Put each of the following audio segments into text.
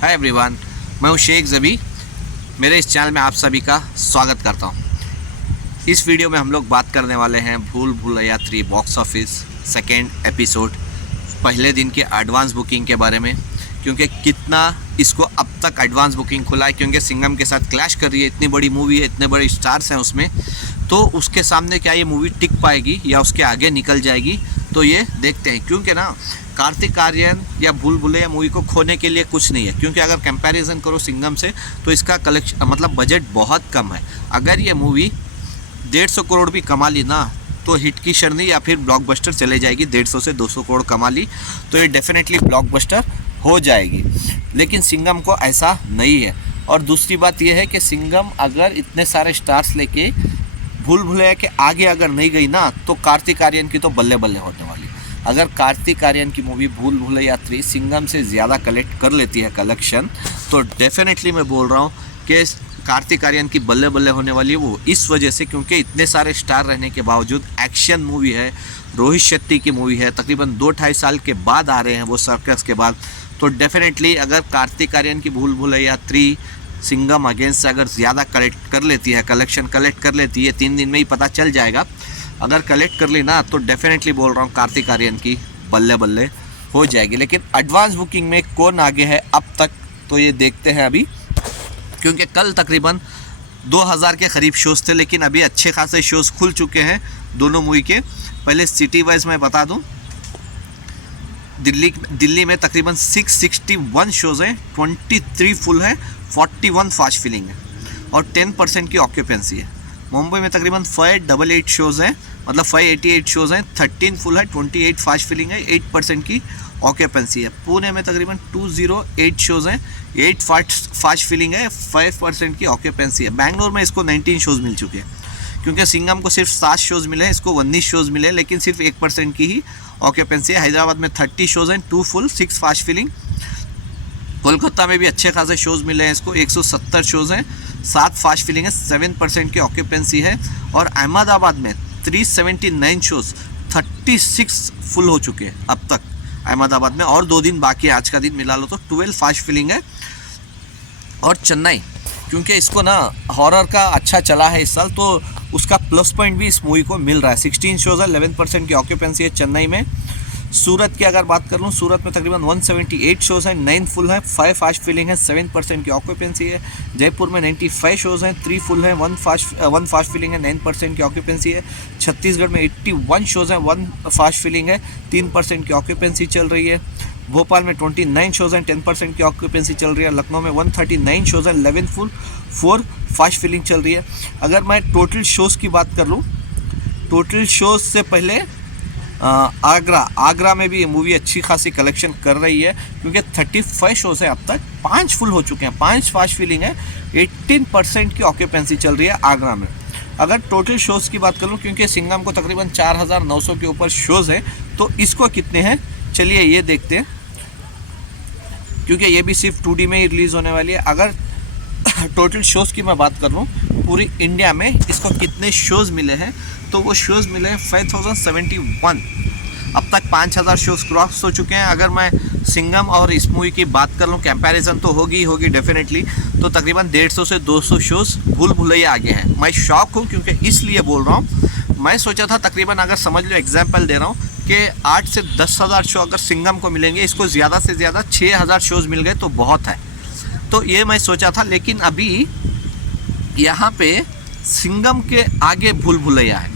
Hi everyone, मैं हूं शेख ज़बी। मेरे इस चैनल में आप सभी का स्वागत करता हूं। इस वीडियो में हम लोग बात करने वाले हैं भूल Bhulaiyaa 3 box office second episode पहले दिन के एडवांस बुकिंग के बारे में, क्योंकि कितना इसको अब तक एडवांस बुकिंग खुला है, क्योंकि सिंघम के साथ क्लैश कर रही है। इतनी बड़ी मूवी है, इतने बड़े स्टार्स हैं उसमें, तो उसके सामने क्या ये मूवी टिक पाएगी या उसके आगे निकल जाएगी, तो ये देखते हैं। क्योंकि ना कार्तिक आर्यन या भूल भुलैया मूवी को खोने के लिए कुछ नहीं है, क्योंकि अगर कंपैरिजन करो सिंघम से तो इसका कलेक्शन मतलब बजट बहुत कम है। अगर ये मूवी 150 करोड़ भी कमा ली ना तो हिट की शर्नी या फिर ब्लॉकबस्टर चले जाएगी। 150 से 200 करोड़ कमा ली तो ये डेफिनेटली ब्लॉकबस्टर हो जाएगी, लेकिन सिंघम को ऐसा नहीं है। और दूसरी बात यह है कि सिंघम अगर इतने सारे स्टार्स लेके भूल भुलैया के आगे अगर नहीं गई ना तो कार्तिक आर्यन की तो बल्ले बल्ले होने वाली। अगर कार्तिक आर्यन की मूवी भूल भुलैया 3 सिंघम से ज़्यादा कलेक्ट कर लेती है कलेक्शन, तो डेफिनेटली मैं बोल रहा हूँ कि कार्तिक आर्यन की बल्ले बल्ले होने वाली है। वो इस वजह से क्योंकि इतने सारे स्टार रहने के बावजूद एक्शन मूवी है, रोहित शेट्टी की मूवी है, तकरीबन 2-2.5 साल के बाद आ रहे हैं वो सर्कस के बाद। तो डेफिनेटली अगर कार्तिक आर्यन की भूल भुलैया 3 सिंघम अगेंस्ट से अगर ज़्यादा कलेक्ट कर लेती है, कलेक्शन कलेक्ट कर लेती है, 3 दिन में ही पता चल जाएगा। अगर कलेक्ट कर ली ना तो डेफिनेटली बोल रहा हूँ कार्तिक आर्यन की बल्ले बल्ले हो जाएगी। लेकिन एडवांस बुकिंग में कौन आगे है अब तक, तो ये देखते हैं अभी, क्योंकि कल तकरीबन 2000 के करीब शोज़ थे, लेकिन अभी अच्छे खासे शोज़ खुल चुके हैं दोनों मूवी के। पहले सिटी वाइज मैं बता दूँ, दिल्ली में तकरीबन 661 शोज़ हैं, 23 फुल है, 41 फास्ट फिलिंग है और 10% की ऑक्यूपेंसी है। मुंबई में तकरीबन 588 शोज़ हैं, मतलब 588 शोज़ हैं, 13 फुल है, 28 फास्ट फिलिंग है, 8% की ऑक्यूपेंसी है। पुणे में तकरीबन 208 शोज़ हैं, 8 फास्ट फिलिंग है, 5% की ऑक्यूपेंसी है। बैंगलोर में इसको 19 शोज़ मिल चुके हैं, क्योंकि सिंघम को सिर्फ 7 शोज़ मिले हैं, इसको 19 शोज़ मिले, लेकिन सिर्फ 1% की ही ऑक्यूपेंसी है। हैदराबाद में 30 शोज़ हैं, 2 फुल 6 फास्ट फिलिंग। कोलकाता में भी अच्छे खासे शोज़ मिले हैं इसको, 170 शोज़ हैं, 7 फास्ट फिलिंग है, 7% की ऑक्यूपेंसी है। और अहमदाबाद में 379 शोज़, 36 फुल हो चुके हैं अब तक अहमदाबाद में, और 2 दिन बाकी है, आज का दिन मिला लो तो 12 फास्ट फिलिंग है। और चेन्नई, क्योंकि इसको ना हॉरर का अच्छा चला है इस साल, तो उसका प्लस पॉइंट भी इस मूवी को मिल रहा है। 16 शोज़ है, 11% की ऑक्यूपेंसी है चेन्नई में। सूरत की अगर बात कर लूँ, सूरत में तकरीबन 178 शोज़ हैं, 9 फुल हैं, 5 फास्ट फिलिंग है, 7% की ऑक्यूपेंसी है। जयपुर में 95 शोज़ हैं, 3 फुल हैं, 1 फास्ट फिलिंग है, 9% की ऑक्यूपेंसी है। छत्तीसगढ़ में 81 शोज़ हैं, 1 फास्ट फिलिंग है, 3% की ऑक्यूपेंसी चल रही है। भोपाल में 29 शोज़ हैं, 10% की ऑक्यूपेंसी चल रही है। लखनऊ में 139 शोज़ हैं, 11 फुल, 4 फास्ट फिलिंग चल रही है। अगर मैं टोटल शोज़ की बात कर लूँ, टोटल शोज़ से पहले आगरा में भी ये मूवी अच्छी खासी कलेक्शन कर रही है, क्योंकि 35 शोज़ हैं अब तक, 5 फुल हो चुके हैं, 5 फास्ट फिलिंग है, 18% की ऑक्यूपेंसी चल रही है आगरा में। अगर टोटल शोज़ की बात करूं, क्योंकि सिंघम को तकरीबन 4900 के ऊपर शोज़ हैं, तो इसको कितने हैं चलिए ये देखते हैं, क्योंकि ये भी सिर्फ 2D में ही रिलीज़ होने वाली है। अगर टोटल शोज़ की मैं बात कर लूँ पूरी इंडिया में इसको कितने शोज़ मिले हैं, तो वो शोज़ मिले हैं 5071। अब तक 5000 शोज़ क्रॉस हो चुके हैं। अगर मैं सिंघम और इस मूवी की बात कर लूँ, कंपैरिजन तो होगी डेफिनेटली, तो तकरीबन 150 से 200 शोज़ भूल भुलैया आगे हैं। मैं शॉक हूँ, क्योंकि इसलिए बोल रहा हूँ, मैं सोचा था तकरीबन, अगर समझ लो एग्जाम्पल दे रहा हूँ कि 8 से 10,000 शो अगर सिंघम को मिलेंगे, इसको ज़्यादा से ज़्यादा 6000 शोज़ मिल गए तो बहुत है। तो ये मैं सोचा था, लेकिन अभी यहाँ पे सिंघम के आगे भूल भुलैया है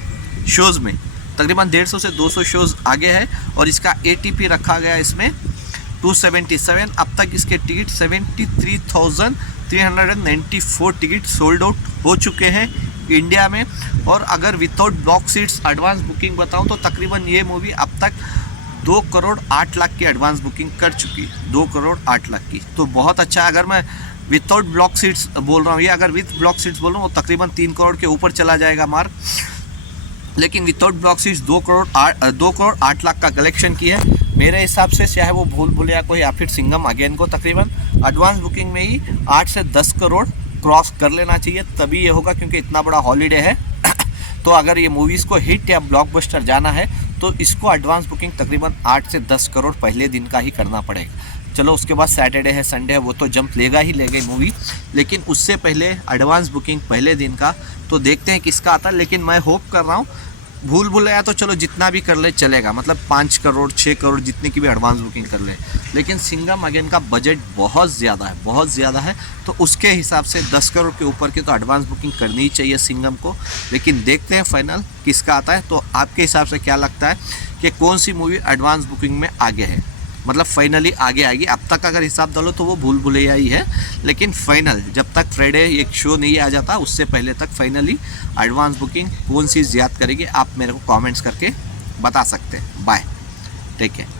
शोज़ में, तकरीबन 150 से 200 शोज़ आगे है। और इसका ATP रखा गया इसमें 277। अब तक इसके टिकट 73,394 टिकट सोल्ड आउट हो चुके हैं इंडिया में। और अगर without block seats advance booking बताऊं तो तकरीबन ये मूवी अब तक 2 करोड़ 8 लाख की एडवांस बुकिंग कर चुकी, 2 करोड़ 8 लाख की, तो बहुत अच्छा है। अगर मैं विदाउट ब्लॉक सीट्स बोल रहा हूँ, ये अगर विथ ब्लॉक सीट्स बोल रहा हूँ, वो तकरीबन 3 करोड़ के ऊपर चला जाएगा मार्क। लेकिन without block seats 2 crore 8 lakh का कलेक्शन की है मेरे हिसाब से। चाहे वो भूल भुलैया को या फिर सिंघम अगेन को, तकरीबन एडवांस बुकिंग में ही 8 से 10 करोड़ क्रॉस कर लेना चाहिए, तभी ये होगा, क्योंकि इतना बड़ा हॉलीडे है। तो अगर ये मूवीज़ को हिट या ब्लॉकबस्टर जाना है तो इसको एडवांस बुकिंग तकरीबन 8 से 10 करोड़ पहले दिन का ही करना पड़ेगा, चलो उसके बाद सैटरडे है, संडे है, वो तो जंप लेगा ही लेगा मूवी, लेकिन उससे पहले एडवांस बुकिंग पहले दिन का तो देखते हैं किसका आता है। लेकिन मैं होप कर रहा हूँ भूल भुलैया तो चलो जितना भी कर ले चलेगा, मतलब 5 करोड़ 6 करोड़ जितनी की भी एडवांस बुकिंग कर ले, लेकिन सिंघम अगेन का बजट बहुत ज़्यादा है, बहुत ज़्यादा है। तो उसके हिसाब से 10 करोड़ के ऊपर की तो एडवांस बुकिंग करनी ही चाहिए सिंघम को। लेकिन देखते हैं फाइनल किसका आता है। तो आपके हिसाब से क्या लगता है कि कौन सी मूवी एडवांस बुकिंग में आगे है, मतलब फाइनली आगे आएगी? अब तक अगर हिसाब डालो तो वो भूल भुलैया ही है, लेकिन फाइनल जब तक फ्राइडे एक शो नहीं आ जाता उससे पहले तक फाइनली एडवांस बुकिंग कौन सी याद करेगी आप मेरे को कमेंट्स करके बता सकते हैं। Bye, take care.